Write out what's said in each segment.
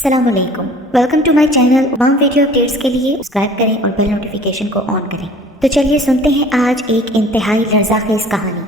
السلام علیکم، welcome to my channel. تمام ویڈیو اپڈیٹس کے لیے سبسکرائب کریں اور بیل نوٹیفیکیشن کو آن کریں۔ تو چلیے سنتے ہیں آج ایک انتہائی لرزاخیز کہانی۔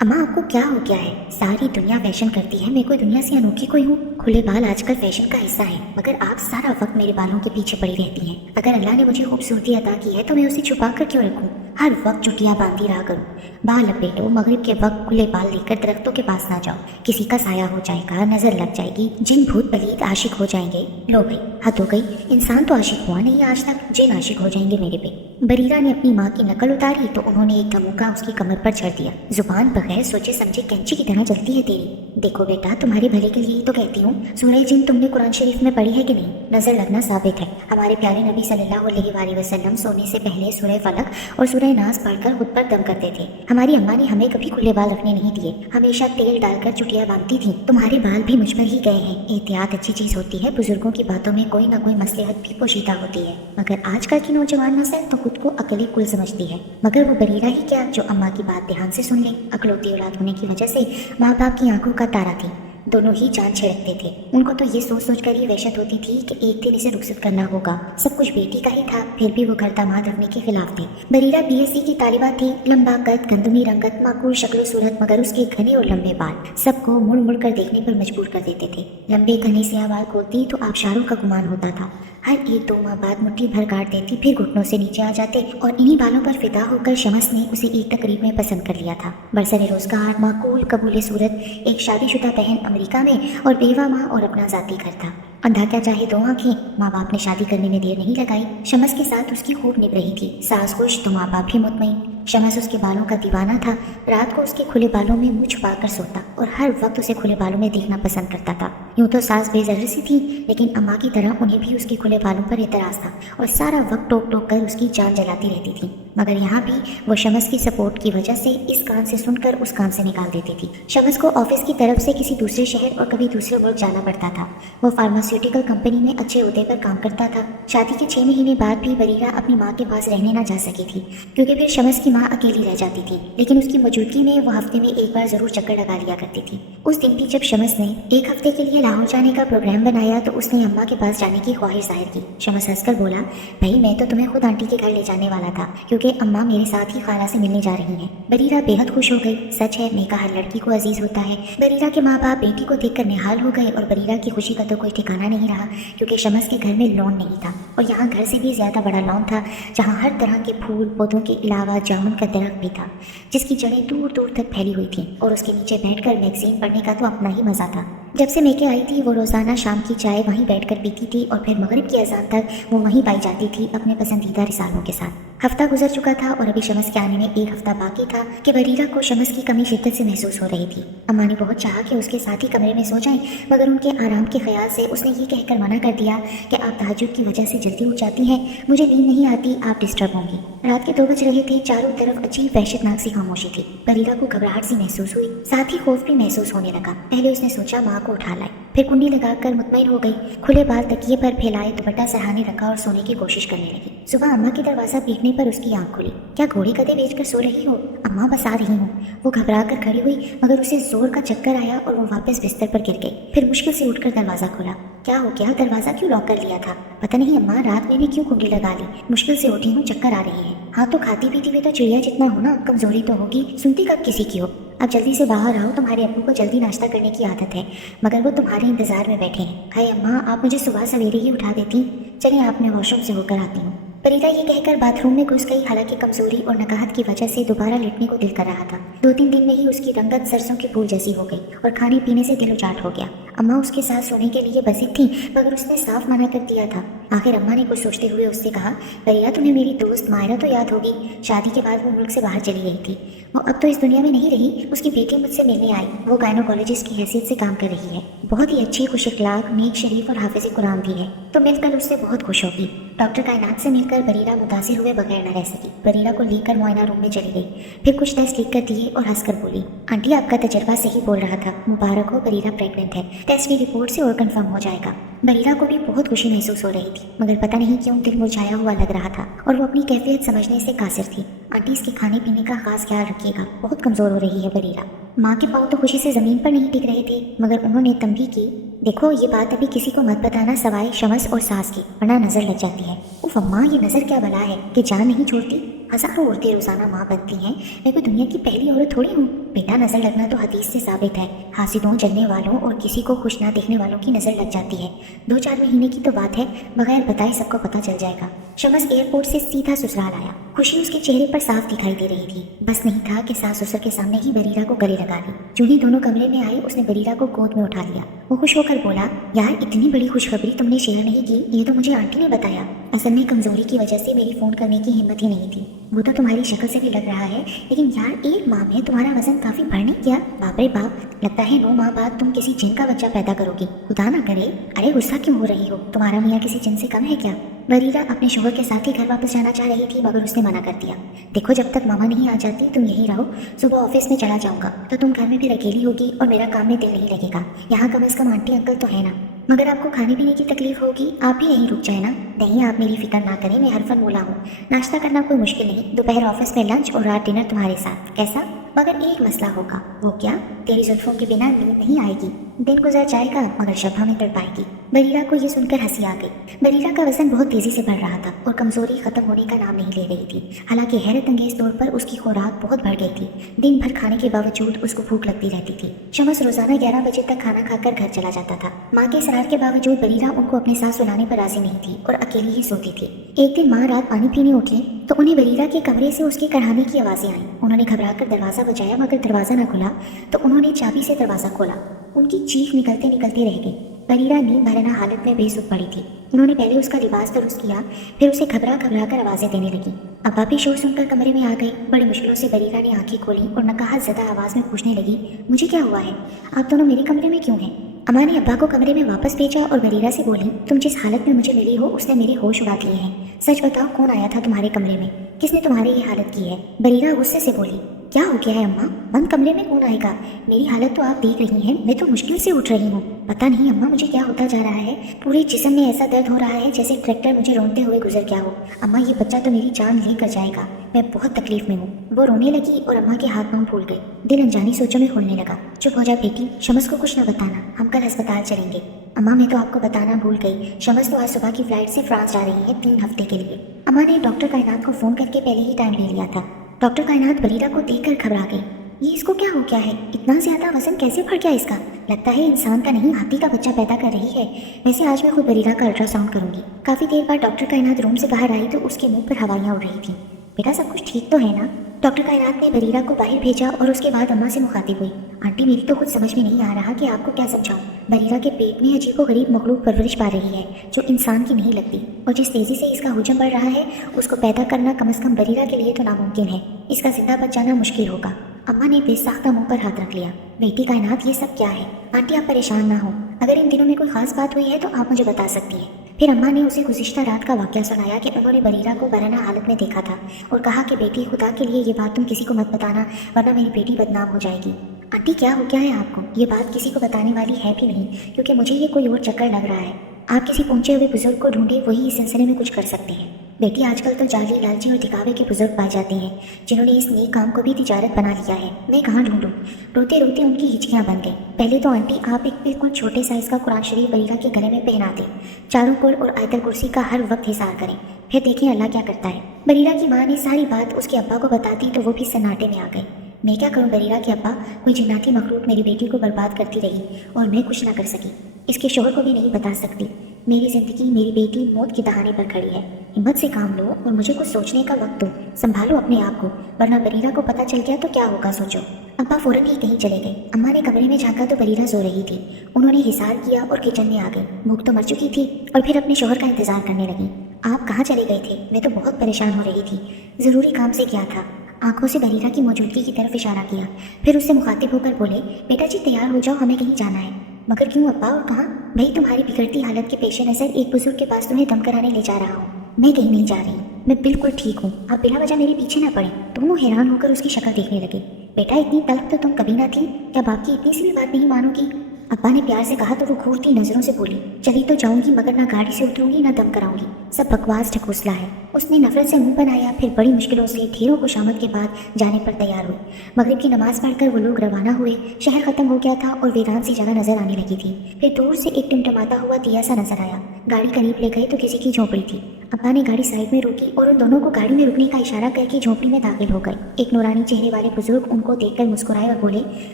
اماں، آپ کو کیا ہو گیا ہے؟ ساری دنیا فیشن کرتی ہے، میں کوئی دنیا سے انوکھی کوئی ہوں؟ کھلے بال آج کل فیشن کا حصہ ہے، مگر آپ سارا وقت میرے بالوں کے پیچھے پڑی رہتی ہیں۔ اگر اللہ نے مجھے خوبصورتی عطا کی ہے تو میں اسے چھپا کر کیوں رکھوں؟ ہر وقت چٹیاں باندھی رہا کروں۔ بال لپیٹو، مغرب کے وقت کھلے بال لے کر درختوں کے پاس نہ جاؤ، کسی کا سایہ ہو جائے گا، نظر لگ جائے گی، جن بھوت پلیت عاشق ہو جائیں گے۔ لو بھائی، حد ہو گئی، انسان تو عاشق ہوا نہیں آج تک، جن عاشق ہو جائیں گے میرے پہ۔ بریرہ نے اپنی ماں کی نقل اتاری تو انہوں نے ایک دھموکا اس کی کمر پر چڑھ دیا۔ زبان بغیر سوچے سمجھے کینچی کی طرح چلتی ہے تیری۔ دیکھو بیٹا، تمہارے بھلے کے لیے ہی تو کہتی ہوں، سورہ جن تم نے قرآن شریف میں پڑھی ہے کہ نہیں؟ نظر لگنا ثابت ہے۔ ہمارے پیارے نبی صلی اللہ علیہ وآلہ وسلم سونے سے پہلے سورہ فلق اور سورہ ناس پڑھ کر خود پر دم کرتے تھے۔ ہماری اماں نے ہمیں کبھی کھلے بال رکھنے نہیں دیے، ہمیشہ تیل ڈال کر چٹیاں باندھتی تھیں۔ تمہارے بال بھی مجھ پر ہی گئے ہیں۔ احتیاط اچھی چیز ہوتی ہے، بزرگوں کی باتوں میں کوئی نہ کوئی مصلحت بھی پوشیدہ ہوتی ہے، مگر آج کل کی نوجوان نسل تو خود کو عقلی کل سمجھتی ہے۔ مگر وہ بریرہ ہی کیا جو اماں کی بات دھیان سے سن لیں۔ اکلوتی اولاد ہونے کی وجہ سے ماں باپ کی آنکھوں کا تارا تھی، دونوں ہی جان چھڑکتے تھے۔ ان کو تو یہ سوچ سوچ کر ہی وحشت ہوتی تھی کہ ایک دن اسے رخصت کرنا ہوگا۔ سب کچھ بیٹی کا ہی تھا، پھر بھی وہ گھر داماد رکھنے کے خلاف تھی۔ بریرہ BSc کی طالبہ تھی، لمبا قد، گندمی رنگت، معقول شکل و صورت، مگر اس کے گھنے اور لمبے بال سب کو مڑ مڑ کر دیکھنے پر مجبور کر دیتے تھے۔ لمبے گھنے سیاہ بال کھولتی تو آبشاروں کا گمان ہوتا تھا۔ ہر ایک 2 ماہ بعد مٹھی بھر کاٹ دیتی، پھر گھٹنوں سے نیچے آ جاتے، اور انہی بالوں پر فدا ہو کر شمس نے اسے ایک تقریب میں پسند کر لیا تھا۔ برسر روزگار، معقول، قبول صورت، ایک شادی شدہ بہن امریکہ میں اور بیوہ ماں اور اپنا ذاتی گھر تھا۔ اندھا کیا چاہے 2 آنکھیں، ماں باپ نے شادی کرنے میں دیر نہیں لگائی۔ شمس کے ساتھ اس کی خوب نبھ رہی تھی، ساس خوش تو ماں باپ بھی مطمئن۔ شمس اس کے بالوں کا دیوانہ تھا، رات کو اس کے کھلے بالوں میں منہ چھپا کر سوتا اور ہر وقت اسے کھلے بالوں میں دیکھنا پسند کرتا تھا۔ یوں تو ساس بے ضرر سی تھی، لیکن اماں کی طرح انہیں بھی اس کے کھلے بالوں پر اعتراض تھا اور سارا وقت ٹوک ٹوک کر اس کی جان جلاتی رہتی تھی۔ مگر یہاں بھی وہ شمس کی سپورٹ کی وجہ سے اس کان سے سن کر اس کان سے نکال دیتی تھی۔ شمس کو آفس کی طرف سے کسی دوسرے شہر اور کبھی دوسرے ملک جانا پڑتا تھا۔ وہ فارماسیوٹیکل کمپنی میں اچھے عہدے پر کام کرتا تھا۔ شادی کے 6 مہینے بعد بھی بریرہ اپنی ماں کے پاس رہنے نہ جا سکی تھی، کیونکہ پھر شمس کی ماں اکیلی رہ جاتی تھی، لیکن اس کی موجودگی میں وہ ہفتے میں ایک بار ضرور چکر لگا لیا کرتی تھی۔ اس دن بھی جب شمس نے ایک ہفتے کے لیے لاہور جانے کا پروگرام بنایا تو اس نے اماں کے پاس جانے کی خواہش ظاہر کی۔ شمس ہنس کر بولا، بھائی میں تو تمہیں خود آنٹی کے گھر لے جانے والا تھا، کیونکہ اماں میرے ساتھ ہی خالہ سے ملنے جا رہی ہیں۔ بریرہ بے حد خوش ہو گئی۔ سچ ہے، نیکا ہر لڑکی کو عزیز ہوتا ہے۔ بریرہ کے ماں باپ بیٹی کو دیکھ کر نہال ہو گئے، اور بریرہ کی خوشی کا تو کوئی ٹھکانہ نہیں رہا، کیونکہ شمس کے گھر میں لون نہیں تھا، اور یہاں گھر سے بھی زیادہ بڑا لون تھا، جہاں ہر طرح کے پھول پودوں کے علاوہ جامن کا درخت بھی تھا، جس کی جڑیں دور دور تک پھیلی ہوئی تھیں، اور اس کے نیچے بیٹھ کر میگزین پڑھنے کا تو اپنا ہی مزہ تھا۔ جب سے میکے آئی تھی وہ روزانہ شام کی چائے وہیں بیٹھ کر پیتی تھی، اور پھر مغرب کی اذان تک وہ وہیں پائی جاتی تھی اپنے پسندیدہ رسالوں کے ساتھ۔ ہفتہ گزر چکا تھا اور ابھی شمس کے آنے میں 1 ہفتہ باقی تھا کہ بریرہ کو شمس کی کمی شدت سے محسوس ہو رہی تھی۔ اماں نے بہت چاہا کہ اس کے ساتھ ہی کمرے میں سو جائیں، مگر ان کے آرام کے خیال سے اس نے یہ کہہ کر منع کر دیا کہ آپ تہجد کی وجہ سے جلدی اٹھ جاتی ہیں، مجھے نیند نہیں آتی، آپ ڈسٹرب ہوں گی۔ رات کے 2 بج رہے تھے، چاروں طرف عجیب وحشتناک سی خاموشی تھی۔ بریرہ کو گھبراہٹ سی محسوس ہوئی، ساتھ ہی خوف بھی محسوس ہونے لگا۔ پہلے اس نے سوچا ماں کو اٹھا لائے، پھر کنڈی لگا کر مطمئن ہو گئی، کھلے بال تکیے پر پھیلائے، دوپٹہ سرہانے رکھا اور سونے کی کوشش کرنے لگی۔ صبح اماں کے دروازہ پیٹنے پر اس کی آنکھ کھلی۔ کیا گھوڑے گدھے بیچ کر سو رہی ہو؟ اماں بس آ رہی ہوں۔ وہ گھبرا کر کھڑی ہوئی، مگر اسے زور کا چکر آیا اور وہ واپس بستر پر گر گئی۔ پھر مشکل سے اٹھ کر دروازہ کھولا۔ کیا ہو گیا؟ دروازہ کیوں لاک کر لیا تھا؟ پتہ نہیں اماں، رات میں نے کیوں کنڈی لگا لی، مشکل سے اٹھی ہوں، چکر آ رہی ہے۔ ہاں تو کھاتی پیتی ہوئی تو چڑیا جتنا ہو نا، کمزوری تو ہوگی، سنتی کب کسی کی ہو؟ اب جلدی سے باہر آؤ، تمہارے ابو کو جلدی ناشتہ کرنے کی عادت ہے، مگر وہ تمہارے انتظار میں بیٹھے ہیں۔ ہائے اماں، آپ مجھے صبح سویرے ہی اٹھا دیتی۔ چلیں آپ، میں واش روم سے ہو کر آتی ہوں۔ بریرہ یہ کہہ کر باتھ روم میں گھس گئی، حالانکہ کمزوری اور نقاہت کی وجہ سے دوبارہ لیٹنے کو دل کر رہا تھا۔ 2-3 دن میں ہی اس کی رنگت سرسوں کے پھول جیسی ہو گئی اور کھانے پینے سے دل اچاٹ ہو گیا۔ اماں اس کے ساتھ سونے کے لیے بضد تھیں، مگر اس نے صاف منع کر دیا تھا۔ آخر اماں نے کچھ سوچتے ہوئے اس سے کہا، بریرہ تمہیں میری دوست مائرہ تو یاد ہوگی، شادی کے بعد وہ ملک سے باہر چلی گئی تھی، وہ اب تو اس دنیا میں نہیں رہی، اس کی بیٹی مجھ سے ملنے آئی، وہ گائنوکالوجسٹ کی حیثیت سے کام کر رہی ہے، بہت ہی اچھی، خوش اخلاق، نیک، شریف اور حافظ قرآن بھی ہے، تو مل کر اس سے بہت خوش ہوگی۔ ڈاکٹر کائنات سے مل کر بریرہ متاثر ہوئے بغیر نہ رہ سکی۔ بریرہ کو لے کر معائنہ روم میں چلی گئی، پھر کچھ ٹیسٹ لکھ کر دیے اور ہنس کر بولی، آنٹی آپ کا تجربہ صحیح بول رہا تھا، مبارک ہو، بریرہ پریگننٹ ہے، ٹیسٹ کی رپورٹ سے اور کنفرم ہو جائے گا۔ بریرہ کو بھی بہت خوشی محسوس ہو رہی تھی، مگر پتہ نہیں کیوں دل مرجھایا ہوا لگ رہا تھا، اور وہ اپنی کیفیت سمجھنے سے قاصر تھی۔ آنٹی اس کے کھانے پینے کا خاص خیال رکھیے گا، بہت کمزور ہو رہی ہے بریرہ۔ ماں کے پاؤں تو خوشی سے زمین پر نہیں ٹک رہے تھے، مگر انہوں نے تنبیہ کی، देखो ये बात अभी किसी को मत बताना सवाए शमस और सास की, वरना नजर लग जाती है। उफ अम्मा, ये नजर क्या बला है कि जान नहीं छोड़ती। हजारों औरतें रोजाना माँ बनती हैं, मैं कोई दुनिया की पहली औरत थोड़ी हूँ। बेटा, नजर लगना तो हदीस से साबित है, हासिदों, जलने वालों और किसी को खुश ना देखने वालों की नजर लग जाती है। 2-4 महीने की तो बात है, बगैर बताए सबको पता चल जाएगा। शमस एयरपोर्ट से सीधा ससुराल आया। खुशी उसके चेहरे पर साफ दिखाई दे रही थी। बस नहीं था कि सास ससुर के सामने ही बरीरा को गले लगा ली। जो ही दोनों कमरे में आए, उसने बरीरा को गोद में उठा लिया। वो खुश होकर बोला, यार इतनी बड़ी खुशखबरी तुमने शेयर नहीं की, ये तो मुझे आंटी ने बताया। असल में कमजोरी की वजह से मेरी फोन करने की हिम्मत ही नहीं थी। वो तो तुम्हारी शक्ल से भी लग रहा है, लेकिन यार 1 माह में तुम्हारा वजन काफी बढ़ नहीं गया? बाप रे बाप, लगता है 9 माह बाद तुम किसी जिन का बच्चा पैदा करोगी। खुदा ना करे। अरे गुस्सा क्यों हो रही हो? तुम्हारा मियाँ किसी जिन से कम है क्या? बरीरा अपने शोहर के साथ ही घर वापस जाना चाह रही थी, मगर उसने मना कर दिया। देखो, जब तक मामा नहीं आ जाती तुम यहीं रहो, सुबह ऑफिस में चला जाऊंगा तो तुम घर में फिर अकेली होगी और मेरा काम में दिल नहीं लगेगा। यहाँ कम से कम आंटी अंकल तो है ना। मगर आपको खाने पीने की तकलीफ होगी, आप भी यहीं रुक जाए ना। नहीं, आप मेरी फिक्र ना करें, मैं हरफन मोला हूँ। नाश्ता करना कोई मुश्किल नहीं, दोपहर ऑफिस में लंच और रात डिनर तुम्हारे साथ। कैसा? मगर एक मसला होगा। वो क्या? तेरी जुल्फों के बिना नींद नहीं आएगी। दिन गुजर जाएगा मगर शब हमें तड़पाएगी। बरीरा को ये सुनकर हंसी आ गई। बरीरा का वजन बहुत तेजी से बढ़ रहा था और कमजोरी खत्म होने का नाम नहीं ले रही थी। हालांकि हैरत अंगेज तौर पर उसकी खुराक बहुत बढ़ गई थी। दिन भर खाने के बावजूद उसको भूख लगती रहती थी। शमस रोजाना 11 बजे तक खाना खाकर घर चला जाता था। माँ के इसरार के बावजूद बरीरा उनको अपने साथ सुलाने पर राजी नहीं थी और अकेली ही सोती थी। एक दिन माँ रात पानी पीने उठे तो उन्हें बरीरा के कमरे से उसके कढ़ाने की आवाजें आईं। उन्होंने घबराकर दरवाजा बजाया, मगर दरवाजा न खुला तो उन्होंने चाबी से दरवाजा खोला। उनकी चीख निकलते निकलते रह गई। बरीरा नींद भरना हालत में बेसुध पड़ी थी। उन्होंने पहले उसका लिबास दुरुस्त किया, फिर उसे घबरा घबरा कर आवाजें देने लगी। अब्बा भी शोर सुनकर कमरे में आ गए। बड़ी मुश्किलों से बरीरा ने आंखें खोली और नकाहत ज़दा आवाज में पूछने लगी, मुझे क्या हुआ है? आप दोनों मेरे कमरे में क्यों हैं? अम्मा ने अब्बा को कमरे में वापस भेजा और बरीरा से बोली, तुम जिस हालत में मुझे मिली हो उसने मेरे होश उड़ा दिए हैं। सच बताओ, कौन आया था तुम्हारे कमरे में? किसने तुम्हारी ये हालत की है? बरीरा गुस्से से बोली, क्या हो गया है अम्मा? बंद कमरे में कौन आएगा? मेरी हालत तो आप देख रही हैं, मैं तो मुश्किल से उठ रही हूँ। पता नहीं अम्मा, मुझे क्या होता जा रहा है। पूरे जिस्म में ऐसा दर्द हो रहा है जैसे ट्रैक्टर मुझे रोनते हुए गुजर गया हो। अम्मा, ये बच्चा तो मेरी जान लेकर जाएगा, मैं बहुत तकलीफ में हूँ। वो रोने लगी और अम्मा के हाथ पांव फूल गए। दिल अनजानी सोचों में खुलने लगा। चुप हो जा बेटी, शमस को कुछ न बताना, हम कल अस्पताल चलेंगे। अम्मा, मैं तो आपको बताना भूल गई, शमस तो आज सुबह की फ्लाइट से फ्रांस जा रही है 3 हफ्ते के लिए। अम्मा ने डॉक्टर कायनात को फोन करके पहले ही टाइम ले लिया था। डॉक्टर कायनात बरीरा को देखकर घबरा गई। ये इसको क्या हो गया है? इतना ज्यादा वजन कैसे बढ़ गया इसका? लगता है इंसान का नहीं हाथी का बच्चा पैदा कर रही है। वैसे आज मैं खुद बरीरा का अल्ट्रासाउंड करूंगी। काफी देर बाद डॉक्टर कायनात रूम से बाहर आई तो उसके मुंह पर हवाइयां उड़ रही थी। बेटा, सब कुछ ठीक तो है ना? डॉक्टर कायनात ने बरीरा को बाहर भेजा और उसके बाद अम्मा से मुखातिब हुई, आंटी मेरी तो कुछ समझ में नहीं आ रहा कि आपको क्या समझाऊं। बरीरा के पेट में अजीबोगरीब मखलूक परवरिश पा रही है जो इंसान की नहीं लगती, और जिस तेजी से इसका हुजम बढ़ रहा है उसको पैदा करना कम से कम बरीरा के लिए तो नामुमकिन है। इसका जिंदा बच जाना मुश्किल होगा। अम्मा ने बेसाख्ता मुंह पर हाथ रख लिया। बेटी कायनात, ये सब क्या है? आंटी आप परेशान ना हो, अगर इन दिनों में कोई खास बात हुई है तो आप मुझे बता सकती हैं। फिर अम्मा ने उसे गुज़िश्ता रात का वाक़या सुनाया कि उन्होंने बरीरा को बरहना हालत में देखा था और कहा कि बेटी, खुदा के लिए ये बात तुम किसी को मत बताना, वरना मेरी बेटी बदनाम हो जाएगी। आंटी, क्या हो गया है आपको? ये बात किसी को बताने वाली है भी नहीं, क्योंकि मुझे ये कोई और चक्कर लग रहा है। आप किसी पहुंचे हुए बुजुर्ग को ढूंढे, वही इस सिलसिले में कुछ कर सकते हैं। बेटी, आजकल तो जाली, लालची और दिखावे के बुजुर्ग पाए जाते हैं जिन्होंने इस नेक काम को भी तिजारत बना लिया है। मैं कहाँ ढूंढूं? रोते रोते उनकी हिचकियाँ बन गई। पहले तो आंटी आप एक बिल्कुल छोटे साइज का कुरान शरीफ बरीरा के गले में पहना दें, चारों पुर और आयतल कुर्सी का हर वक्त हिसार करें, फिर देखिए अल्लाह क्या करता है। बरीरा की माँ ने सारी बात उसके अब्बा को बताती तो वो भी सन्नाटे में आ गए। मैं क्या करूं बरीरा के अब्बा, कोई जिन्नाती मखलूक मेरी बेटी को बर्बाद करती रही और मैं कुछ ना कर सकी। इसके शोहर को भी नहीं बता सकती। मेरी जिंदगी, मेरी बेटी मौत की दहाने पर खड़ी है। हिम्मत से काम लो और मुझे कुछ सोचने का वक्त दो। संभालो अपने आप को, वरना बरीरा को पता चल गया तो क्या होगा सोचो। अब्बा फौरन ही कहीं चले गए। अम्मा ने कमरे में झांका तो बरीरा सो रही थी। उन्होंने हिसार किया और किचन में आ गई। भूख तो मर चुकी थी और फिर अपने शोहर का इंतजार करने लगी। आप कहाँ चले गए थे? मैं तो बहुत परेशान हो रही थी, जरूरी काम से क्या था। आंखों से बरीरा की मौजूदगी की तरफ इशारा किया, फिर उससे मुखातिब होकर बोले, बेटा जी तैयार हो जाओ, हमें कहीं जाना है। मगर क्यों अब्बा, और कहाँ? भाई, तुम्हारी बिगड़ती हालत के पेश नज़र एक बुजुर्ग के पास तुम्हें दम कराने ले जा रहा हूँ। मैं कहीं नहीं जा रही, मैं बिल्कुल ठीक हूँ। आप बिना वजह मेरे पीछे ना पड़े। दोनों हैरान होकर उसकी शक्ल देखने लगे। बेटा, इतनी तलब तो तुम कभी ना थी, क्या बाप की इतनी सी भी बात नहीं मानोगी? अब्बा ने प्यार से कहा तो वो घूरती नजरों से बोली, चली तो जाऊंगी मगर ना गाड़ी से उतरूंगी ना दम कराऊंगी, सब बकवास ढकोसला है। उसने नफरत से मुंह बनाया, फिर बड़ी मुश्किलों से ढेरों खुशामद के बाद जाने पर तैयार हुई। मगरिब की नमाज पढ़कर वो लोग रवाना हुए। शहर खत्म हो गया था और वीरान सी जगह नजर आने लगी थी। फिर दूर से एक टिमटिमाता हुआ दिया सा नजर आया। गाड़ी करीब ले गए तो किसी की झोपड़ी थी। अब्बा ने गाड़ी साइड में रोकी और उन दोनों को गाड़ी में रुकने का इशारा करके झोपड़ी में दाखिल हो गए। एक नूरानी चेहरे वाले बुजुर्ग उनको देखकर मुस्कुराए और बोले,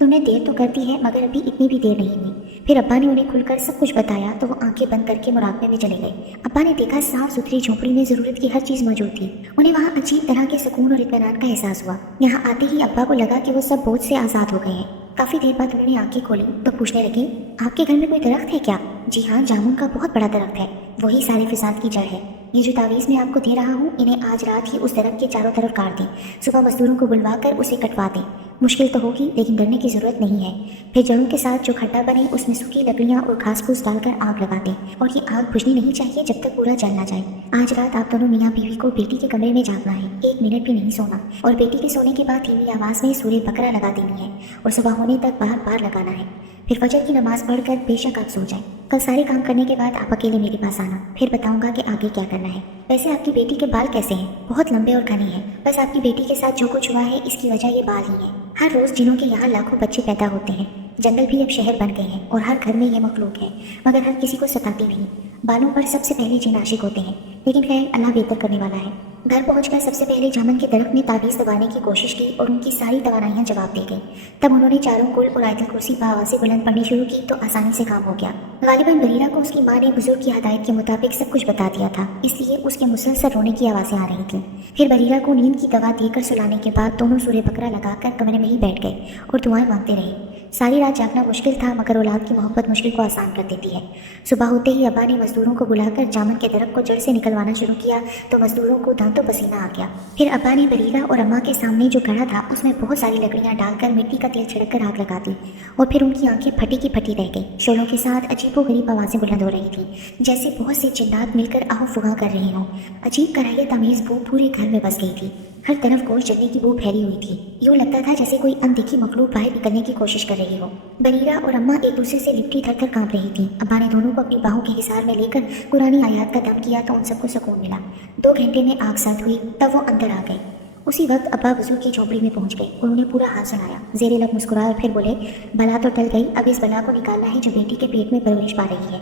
तुमने देर तो कर दी है मगर अभी इतनी भी देर नहीं हुई। फिर अब्बा ने उन्हें खुलकर सब कुछ बताया तो वो आंखें बंद करके मुराकबे में चले गए। अब्बा ने देखा साफ सुथरी झोपड़ी में जरूरत की हर चीज मौजूद थी। उन्हें वहाँ अजीब तरह के सुकून और इत्मीनान का एहसास हुआ। यहाँ आते ही अब्बा को लगा कि वो सब बोझ से आजाद हो गए हैं। काफी देर बाद उन्होंने आंखें खोली तो पूछने लगे, आपके घर में कोई दरख्त है क्या? जी हाँ, जामुन का बहुत बड़ा दरख्त है, वही सारे फिसाद की जड़ है। ये जो तावीज़ मैं आपको दे रहा हूँ इन्हें आज रात ही उस दरख्त के चारों तरफ काट दें, सुबह मजदूरों को बुलवा कर उसे कटवा दें। मुश्किल तो होगी लेकिन डरने की जरूरत नहीं है। फिर जड़ों के साथ जो खड्डा बने उसमें सूखी लकड़ियाँ और घास फूस डालकर आग लगा दें और ये आग बुझनी नहीं चाहिए जब तक पूरा जल ना जाए। आज रात आप दोनों मियाँ बीवी को बेटी के कमरे में जागना है, 1 मिनट भी नहीं सोना, और बेटी के सोने के बाद धीमी आवाज़ में सूर्य बकरा लगा देनी है और सुबह होने तक बार बार लगाना है। फिर फजर की नमाज पढ़कर बेशक आप सो जाए। कल सारे काम करने के बाद आप अकेले मेरे पास आना, फिर बताऊंगा कि आगे क्या करना है। वैसे आपकी बेटी के बाल कैसे हैं? बहुत लंबे और घने हैं। बस आपकी बेटी के साथ जो कुछ हुआ है इसकी वजह ये बाल ही है। हर रोज जिनों के यहाँ लाखों बच्चे पैदा होते हैं। जंगल भी अब शहर बन गए हैं और हर घर में ये मखलूक है, मगर हर किसी को सताती नहीं। बालों पर सबसे पहले जिन आशिक होते हैं, लेकिन खैर अल्लाह बेहतर करने वाला है। घर पहुंचकर सबसे पहले जामन के दरख्त में तावीज़ दबाने की कोशिश की और उनकी सारी तवानाइयां जवाब दे गई। तब उन्होंने चारों कुल और आयतुल कुर्सी आवाज़ें बुलंद पढ़नी शुरू की तो आसानी से काम हो गया। गालिबन बरीरा को उसकी माँ ने बुजुर्ग की हदायत के मुताबिक सब कुछ बता दिया था, इसलिए उसके मुसलसल रोने की आवाज़ें आ रही थीं। फिर बरीरा को नींद की दवा देकर सुलाने के बाद दोनों सूर्य बकरा लगाकर कमरे में ही बैठ गए और दुआएं मांगते रहे। सारी रात जागना मुश्किल था मगर औलाद की मोहब्बत मुश्किल को आसान कर देती है। सुबह होते ही अब्बा ने मजदूरों को बुलाकर जामन के दरख्त को जड़ से निकलवाना शुरू किया तो मजदूरों को दांतों पसीना आ गया। फिर अब्बा ने बरीरा और अम्मा के सामने जो घड़ा था उसमें बहुत सारी लकड़ियां डालकर मिट्टी का तेल छिड़क कर आग लगा दी और फिर उनकी आंखें फटी की फटी रह गई। शोलों के साथ अजीबोगरीब आवाज़ें बुलंद हो रही थी, जैसे बहुत से जिन्नात मिलकर आहो फुगा कर रहे हों। अजीब कराहियत तमीज़ बू पूरे घर में बस गई थी। हर तरफ गोश्त जलने की बू फैली हुई थी। यूँ लगता था जैसे कोई अनदेखी मखलूक बाहर निकलने की कोशिश कर रही हो। बरीरा और अम्मा एक दूसरे से लिपटी धर कर कांप रही थी। अब्बा ने दोनों को अपनी बाहों के हिसार में लेकर पुरानी आयात का दम किया तो उन सबको सुकून मिला। 2 घंटे में आग सर्द हुई तब वो अंदर आ गए। उसी वक्त अब्बा बुजुर्ग की झोपड़ी में पहुंच गए और उन्हें पूरा हाल सुनाया। ज़ेरे लब मुस्कुराए और फिर बोले, बला तो टल गई, अब इस बला को निकालना है जो बेटी के पेट में परवरिश पा रही है।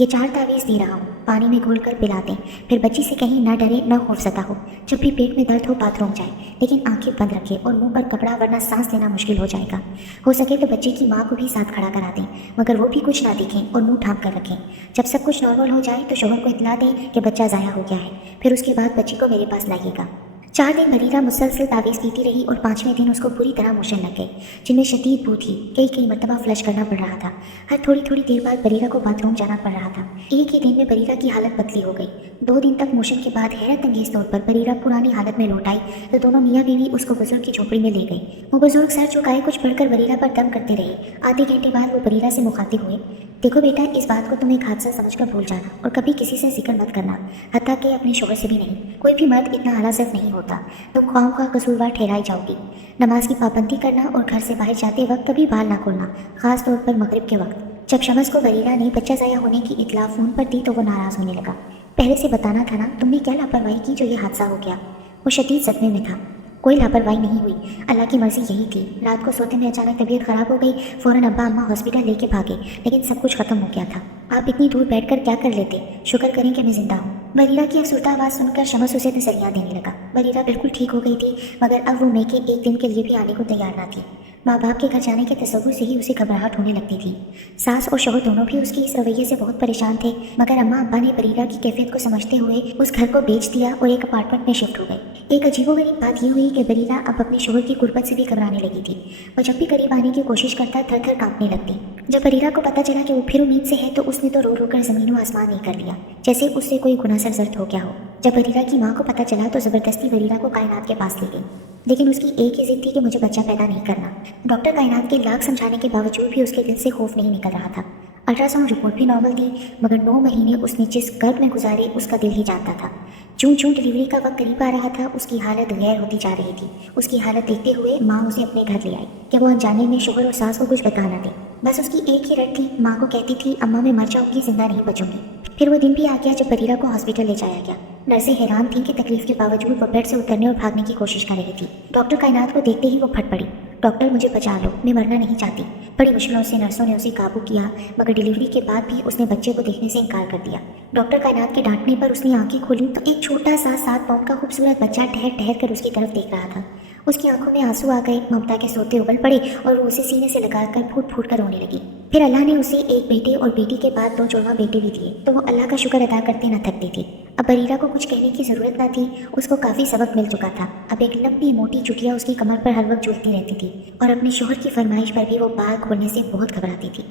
ये 4 तावीज़ दे रहा हूँ, पानी में घोल कर पिला दें, फिर बच्ची से कहीं ना डरे न खौफज़दा हो। जब भी पेट में दर्द हो बाथरूम जाए, लेकिन आंखें बंद रखें और मुंह पर कपड़ा, वरना सांस लेना मुश्किल हो जाएगा। हो सके तो बच्चे की माँ को भी साथ खड़ा करा दें, मगर वो भी कुछ ना दिखें और मुंह ढांप कर रखें। जब सब कुछ नॉर्मल हो जाए तो शोहर को इत्तला दें कि बच्चा ज़ाया हो गया है, फिर उसके बाद बच्ची को मेरे पास लाइएगा। 4 दिन बरीरा मुसलसल तावीज़ पीती रही और 5वें दिन उसको पूरी तरह मोशन लग गए, जिनमें शदीद बू थी। कई मरतबा फ्लश करना पड़ रहा था। हर थोड़ी देर बाद बरीरा को बाथरूम जाना पड़ रहा था। एक ही दिन में बरीरा की हालत बदली हो गई। 2 दिन तक मोशन के बाद हैरत अंगेज तौर पर बरीरा पुरानी हालत में लौट आई तो दोनों मियाँ बीवी उसको बुजुर्ग की झोपड़ी में ले गई। वो बुजुर्ग सर झुकाए कुछ पढ़कर बरीरा पर दम करते रहे। आधे घंटे बाद वो बरीरा से मुखातिब हुए, देखो बेटा, इस बात को तुम एक हादसा समझकर भूल जाना और कभी किसी से जिक्र मत करना, हत्ता कि अपने शोहर से भी नहीं। कोई भी मर्द इतना आला सिर्फ नहीं होता, तुम ख्वाहों का कसूरवार ठहराई जाओगी। नमाज की पाबंदी करना और घर से बाहर जाते वक्त कभी बाल ना खोलना, खास तौर पर मगरिब के वक्त। जब शमस को बरीरा ने बच्चा ज़ाया होने की इत्तला फ़ोन पर दी तो वो नाराज़ होने लगा। पहले से बताना था ना, तुमने क्या लापरवाही की जो ये हादसा हो गया। वो शदीद सदमे में था। कोई लापरवाही नहीं हुई, अल्लाह की मर्जी यही थी। रात को सोते में अचानक तबीयत खराब हो गई, फ़ौरन अब्बा अम्मा हॉस्पिटल लेके भागे, लेकिन सब कुछ खत्म हो गया था। आप इतनी दूर बैठकर क्या कर लेते? शुक्र करें कि मैं जिंदा हूँ। बरीरा की अफसुर्दा आवाज़ सुनकर शमस उसे तसल्लियाँ देने लगा। बरीरा बिल्कुल ठीक हो गई थी, मगर अब वो मेके 1 दिन के लिए भी आने को तैयार ना थी। माँ बाप के घर जाने के तसव्वुर से ही उसे घबराहट होने लगती थी। सास और शौहर दोनों भी उसके इस रवैये से बहुत परेशान थे, मगर अम्मा अब्बा ने बरीरा की कैफियत को समझते हुए उस घर को बेच दिया और एक अपार्टमेंट में शिफ्ट हो गए। एक अजीबोगरीब बात ये हुई कि बरीरा अब अपने शौहर की गुर्बत से भी घबराने लगी थी। वो जब भी करीब आने की कोशिश करता थर थर कांपने लगती। जब बरीरा को पता चला कि वो फिर उम्मीद से है तो उसने तो रो रो कर ज़मीन व आसमान नहीं कर लिया, जैसे उससे कोई गुनाह सरजद हो गया हो। जब बरीरा की माँ को पता चला तो ज़बरदस्ती बरीरा को कायनात के पास ले गई, लेकिन उसकी एक ही जिद थी कि मुझे बच्चा पैदा नहीं करना। डॉक्टर कायनात के लाख समझाने के बावजूद भी उसके दिल से खौफ नहीं निकल रहा था। अल्ट्रासाउंड रिपोर्ट भी नॉर्मल थी, मगर 9 महीने उसने जिस गर्भ में गुजारे उसका दिल ही जानता था। चूं डिलीवरी का वक्त करीब आ रहा था, उसकी हालत गैर होती जा रही थी। उसकी हालत देखते हुए माँ उसे अपने घर ले आई कि वो अनजाने में शोहर और सास को कुछ बता न दे। बस उसकी एक ही रट थी, माँ को कहती थी अम्मा मैं मर जाऊंगी, जिंदा नहीं बचूंगी। फिर वो दिन भी आ गया जब बरीरा को हॉस्पिटल ले जाया गया। नर्सें हैरान थीं कि तकलीफ के बावजूद वो बेड से उतरने और भागने की कोशिश कर रही थी। डॉक्टर कायनात को देखते ही वो फट पड़ी। डॉक्टर मुझे बचा लो, मैं मरना नहीं चाहती। बड़ी मुश्किलों से नर्सों ने उसे काबू किया, मगर डिलीवरी के बाद भी उसने बच्चे को देखने से इनकार कर दिया। डॉक्टर कायनात के डांटने पर उसने आंखें खोली तो एक छोटा सा 7 पाउंड का खूबसूरत बच्चा ठहर ठहर कर उसकी तरफ देख रहा था। उसकी आंखों में आंसू आ गए, ममता के सोते उबल पड़े और वो उसे सीने से लगाकर फूट फूट कर रोने लगी। फिर अल्लाह ने उसे एक बेटे और बेटी के बाद 2 जुड़वा बेटे भी दिए, तो वो अल्लाह का शुक्र अदा करते न थकती थी। अब बरीरा को कुछ कहने की जरूरत न थी, उसको काफी सबक मिल चुका था। अब एक लंबी मोटी चुटिया उसकी कमर पर हर वक्त झूलती रहती थी और अपने शोहर की फरमाइश पर भी वो बाल खोलने से बहुत घबराती थी।